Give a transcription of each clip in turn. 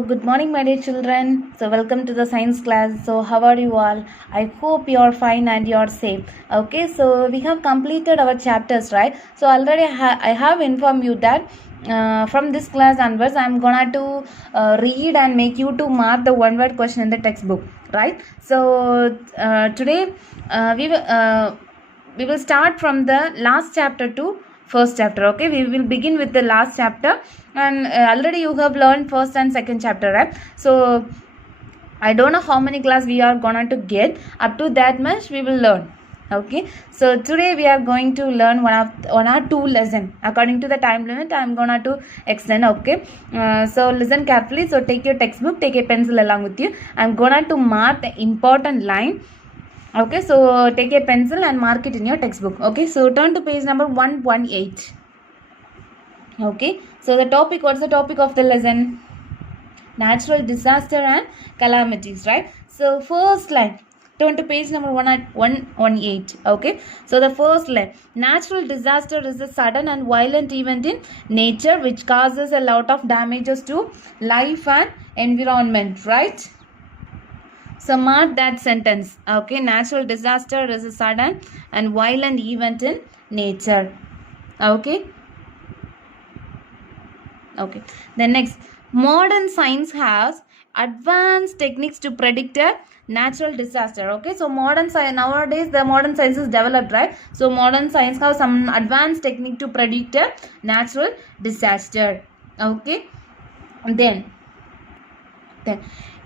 good morning, my dear children. So, welcome to the science class. So, how are you all? I hope you are fine and you are safe. Okay, so we have completed our chapters, right? So, already I have informed you that from this class onwards, I am gonna to read and make you to mark the one-word question in the textbook, right? So, today we will start from the last chapter to first chapter. Okay, we will begin with the last chapter, and already you have learned first and second chapter, right? So I don't know how many class we are gonna to get. Up to that much we will learn. Okay, so today we are going to learn one or two lesson. According to the time limit, I am gonna to extend. Okay, so listen carefully. So take your textbook, take a pencil along with you. I am gonna to mark the important line. Okay, so take a pencil and mark it in your textbook. Okay, so turn to page number 118. Okay, so the topic, what's the topic of the lesson? Natural disaster and calamities, right? So first line, turn to page number 118. Okay, so the first line, natural disaster is a sudden and violent event in nature which causes a lot of damages to life and environment, right? So mark that sentence. Okay, natural disaster is a sudden and violent event in nature. Okay. Okay. Then next, modern science has advanced techniques to predict a natural disaster. Okay, so modern science, nowadays the modern science is developed, right? So modern science has some advanced technique to predict a natural disaster. Okay. Then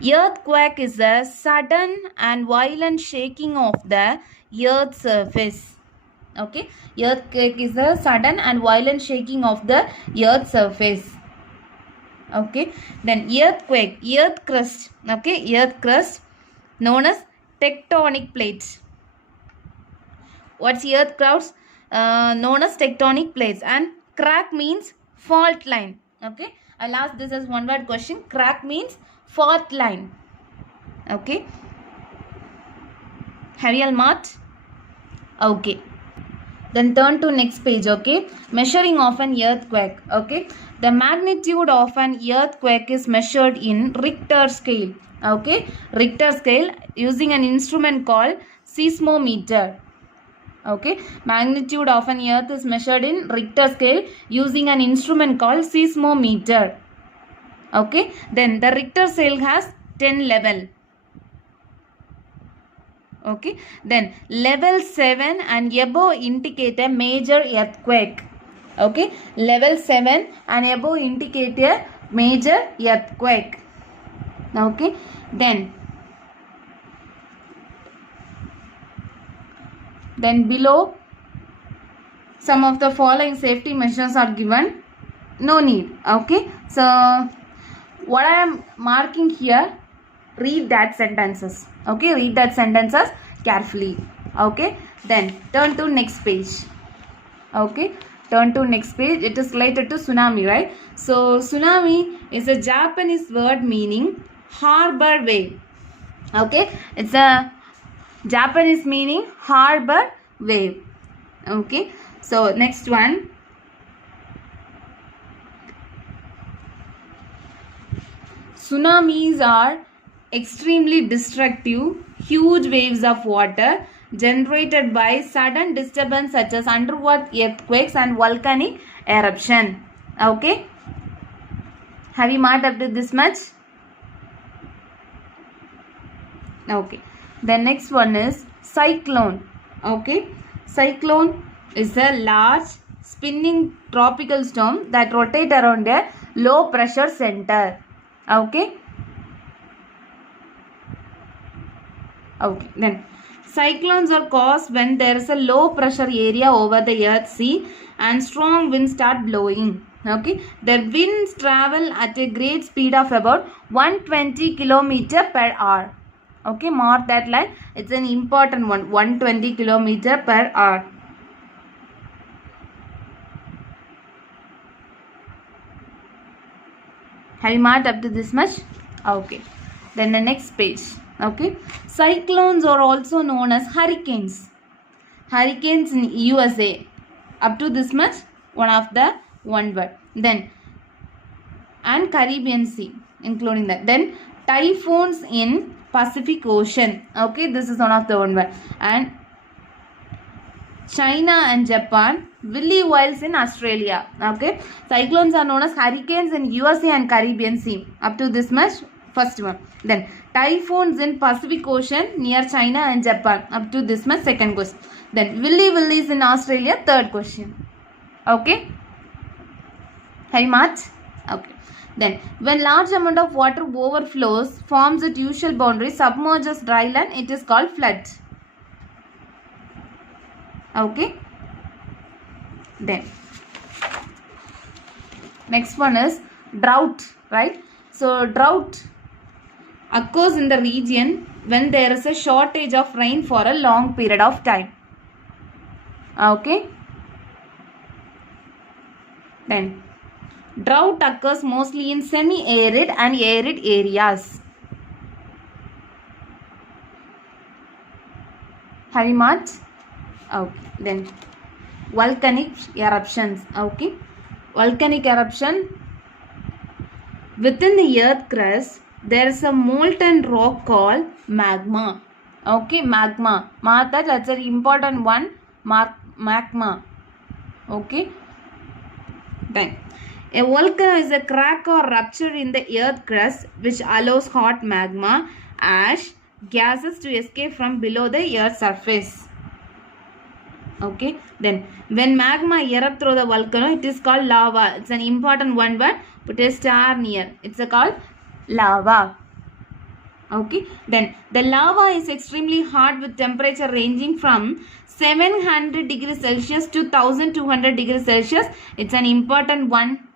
earthquake is a sudden and violent shaking of the earth's surface. Okay, earthquake is a sudden and violent shaking of the earth's surface. Okay, then earthquake, earth crust. Okay, earth crust known as tectonic plates. What's earth crust? Known as tectonic plates. And crack means fault line. Okay, I'll ask this as one word question. Crack means fault line. Okay, have you all marked? Okay, then turn to next page. Okay, measuring of an earthquake. Okay, the magnitude of an earthquake is measured in Richter scale. Okay, Richter scale using an instrument called seismometer. Okay, magnitude of an earth is measured in Richter scale using an instrument called seismometer. Okay, then the Richter scale has 10 level. Okay, then level 7 and above indicate a major earthquake. Okay, level 7 and above indicate a major earthquake. Okay, then below some of the following safety measures are given. No need. Okay, so what I am marking here, read that sentences. Okay, read that sentences carefully. Okay, then turn to next page. Okay, turn to next page. It is related to tsunami, right? So tsunami is a Japanese word meaning harbor wave. Okay, it's a Japanese meaning harbor wave. Okay, so next one, tsunamis are extremely destructive, huge waves of water generated by sudden disturbance such as underwater earthquakes and volcanic eruption. Okay, have you marked up to this much? Okay, the next one is cyclone. Okay, cyclone is a large spinning tropical storm that rotates around a low pressure center. Okay. Okay, then cyclones are caused when there is a low pressure area over the earth sea and strong winds start blowing. Okay, the winds travel at a great speed of about 120 km per hour. Okay, mark that line. It's an important one. 120 km per hour. Have you marked up to this much? Okay, then the next page. Okay, cyclones are also known as hurricanes. Hurricanes in USA. Up to this much, one of the one word. Then and Caribbean Sea. including that. Then typhoons in Pacific Ocean. Okay, this is one of the one. And China and Japan, willy whirls in Australia. Okay, cyclones are known as hurricanes in USA and Caribbean Sea. Up to this much, first one. Then typhoons in Pacific Ocean near China and Japan. Up to this much, second question. Then willy whirls in Australia, third question. Okay, have you marked? Okay. Then when large amount of water overflows, forms its usual boundary, submerges dry land, it is called flood. Okay. Then next one is drought, right? So drought occurs in the region when there is a shortage of rain for a long period of time. Okay. Then drought occurs mostly in semi-arid and arid areas. Have you marked? Okay. Then volcanic eruptions. Okay. Volcanic eruption. Within the earth crust, there is a molten rock called magma. Okay, magma. Mark that, that's an important one. Magma. Okay. Then a volcano is a crack or rupture in the earth crust which allows hot magma, ash, gases to escape from below the earth's surface. Okay. Then when magma erupts through the volcano, it is called lava. It's an important one word. Put a star near. It's called lava. Okay. Then the lava is extremely hot with temperature ranging from 700 degrees Celsius to 1200 degrees Celsius. It's an important one.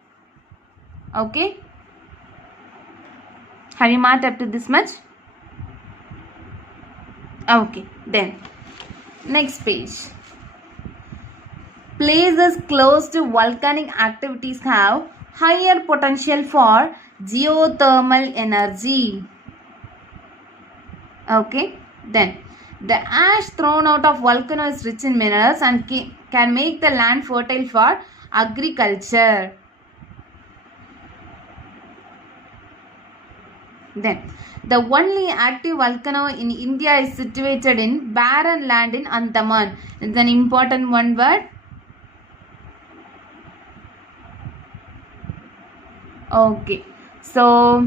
Okay. Have you marked up to this much? Okay. Then next page. Places close to volcanic activities have higher potential for geothermal energy. Okay. Then the ash thrown out of volcano is rich in minerals and can make the land fertile for agriculture. Then the only active volcano in India is situated in barren land in Andaman. It's an important one word. Okay, so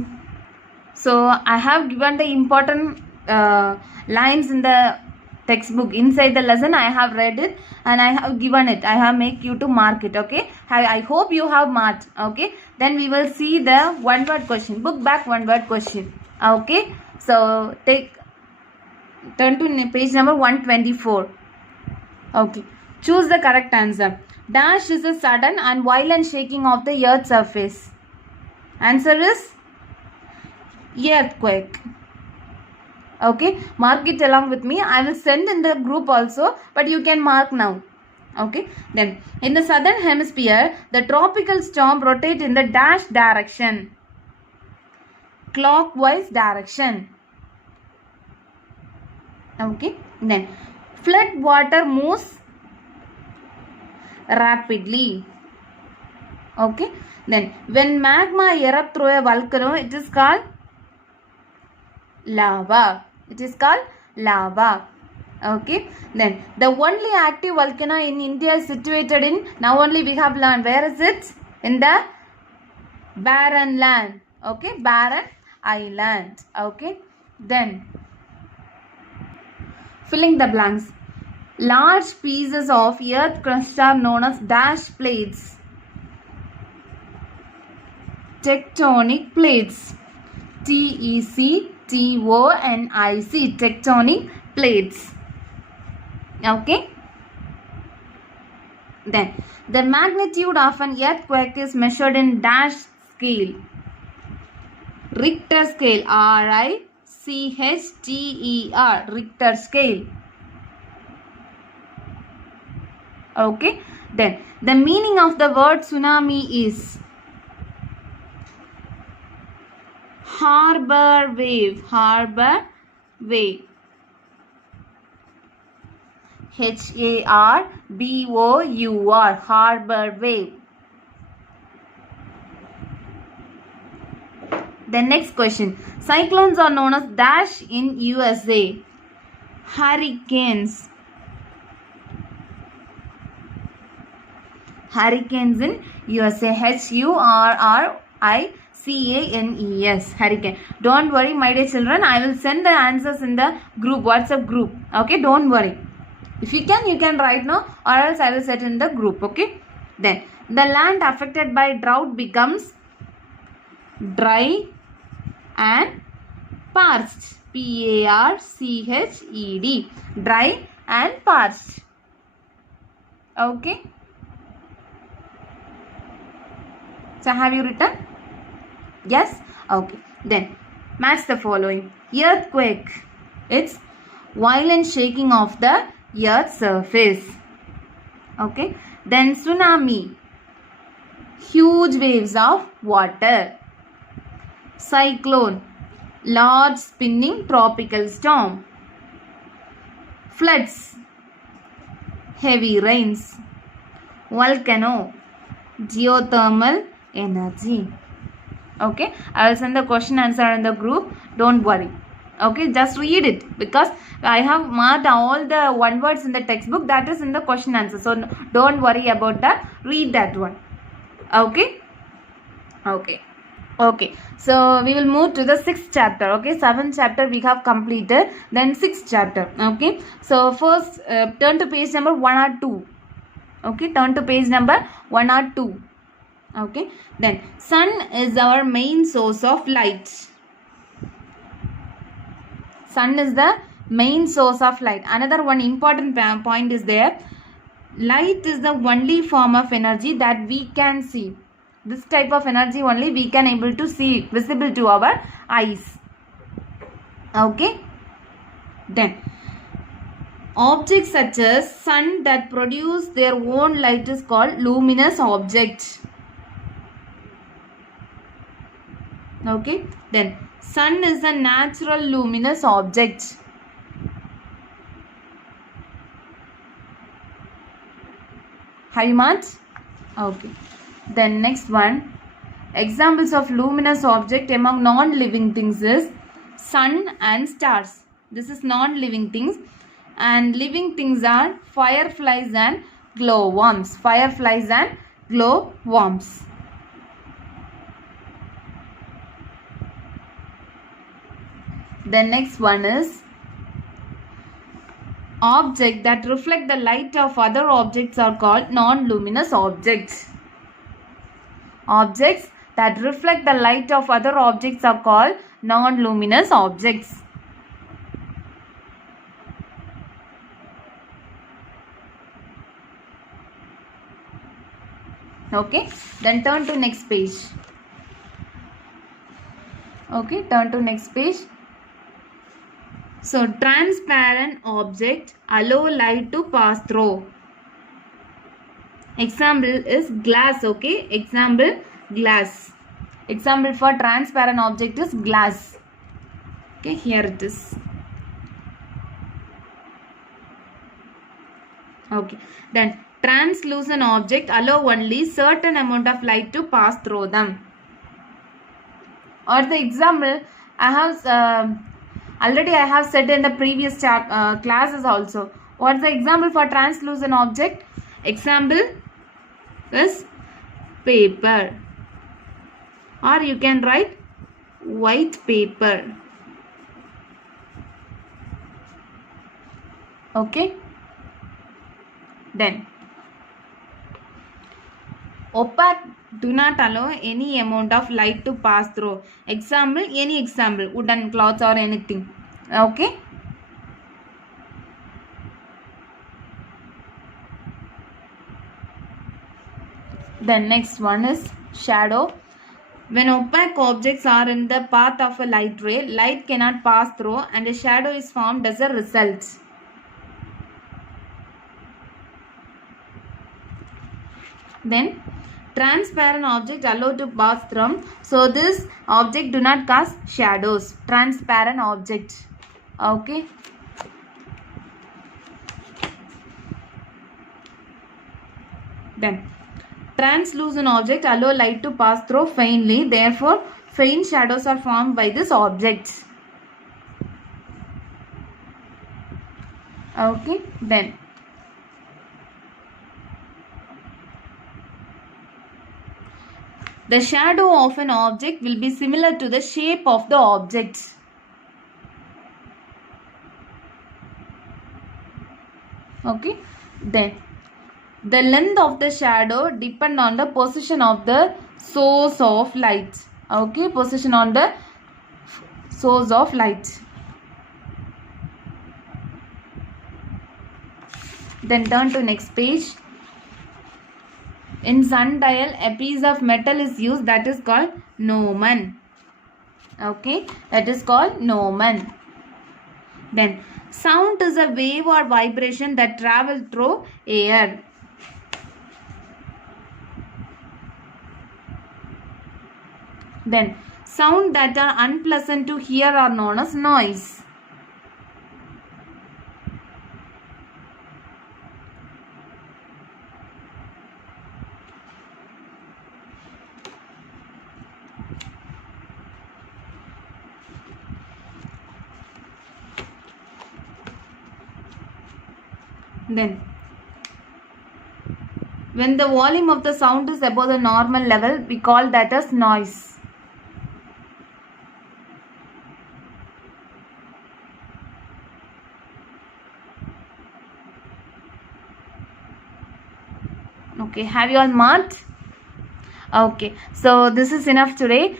I have given the important lines in the textbook. Inside the lesson I have read it and I have given it. I have make you to mark it. Okay, I hope you have marked. Okay, then we will see the one word question. Book back one word question. Okay, so turn to page number 124. Okay, choose the correct answer. Dash is a sudden and violent shaking of the earth's surface. Answer is earthquake. Okay, mark it along with me. I will send in the group also, but you can mark now. Okay, then in the southern hemisphere, the tropical storm rotates in the dash direction, clockwise direction. Okay, then flood water moves rapidly. Okay, then when magma erupts through a volcano, it is called lava. It is called lava. Okay, then the only active volcano in India is situated in, now only we have learned, where is it? In the barren land. Okay, barren island. Okay, then filling the blanks. Large pieces of earth crust are known as dash plates. Tectonic plates. TECTONIC, tectonic plates. Okay. Then the magnitude of an earthquake is measured in dash scale. Richter scale. RICHTER. Richter scale. Okay. Then the meaning of the word tsunami is harbor wave. Harbor wave. HARBOUR. Harbor wave. The next question. Cyclones are known as dash in USA. Hurricanes. Hurricanes in USA. HURRICANES. Hurricane. Don't worry, my dear children. I will send the answers in the group, WhatsApp group. Okay, don't worry. If you can write now, or else I will set in the group. Okay. Then the land affected by drought becomes dry and parched. PARCHED. Dry and parched. Okay. So have you written? Yes? Okay. Then match the following. Earthquake. It's violent shaking of the earth's surface. Okay. Then tsunami. Huge waves of water. Cyclone. Large spinning tropical storm. Floods. Heavy rains. Volcano. Geothermal energy. Okay, I will send the question answer in the group. Don't worry. Okay, just read it, because I have marked all the one words in the textbook, that is in the question answer. So don't worry about that. Read that one. Okay. Okay. Okay, so we will move to the 6th chapter. Okay, 7th chapter we have completed. Then 6th chapter. Okay, so first turn to page number 1 or 2. Okay, turn to page number 1 or 2. Okay, then sun is our main source of light. Sun is the main source of light. Another one important point is there. Light is the only form of energy that we can see. This type of energy only we can able to see, visible to our eyes. Okay. Then objects such as sun that produce their own light is called luminous object. Okay. Then sun is a natural luminous object. Have you marked? Okay. Then next one. Examples of luminous object among non-living things is sun and stars. This is non-living things. And living things are fireflies and glowworms. Fireflies and glowworms. The next one is objects that reflect the light of other objects are called non-luminous objects. Objects that reflect the light of other objects are called non-luminous objects. Okay, then turn to next page. Okay, turn to next page. So, transparent object allow light to pass through. Example is glass. Okay, example glass. Example for transparent object is glass. Okay, here it is. Okay, then translucent object allow only certain amount of light to pass through them. Or the example I have already I have said in the previous classes also. What's the example for translucent object? Example is paper, or you can write white paper. Okay. Then opaque do not allow any amount of light to pass through. Example, any example, wooden cloths or anything. Okay. The next one is shadow. When opaque objects are in the path of a light ray, light cannot pass through and a shadow is formed as a result. Then transparent object allowed to pass through. So this object do not cast shadows. Transparent object. Okay. Then translucent object allow light to pass through faintly. Therefore faint shadows are formed by these objects. Okay, then the shadow of an object will be similar to the shape of the object. Okay, then the length of the shadow depend on the position of the source of light. Okay, position on the source of light. Then turn to next page. In sundial, a piece of metal is used that is called gnomon. Okay, that is called gnomon. Then sound is a wave or vibration that travel through air. Then sound that are unpleasant to hear are known as noise. Then when the volume of the sound is above the normal level, we call that as noise. Okay, have you all marked? Okay, so this is enough today.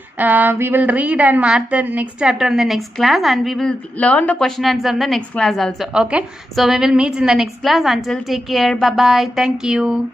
We will read and mark the next chapter in the next class, and we will learn the question answer in the next class also. Okay, so we will meet in the next class. Until take care. Bye bye. Thank you.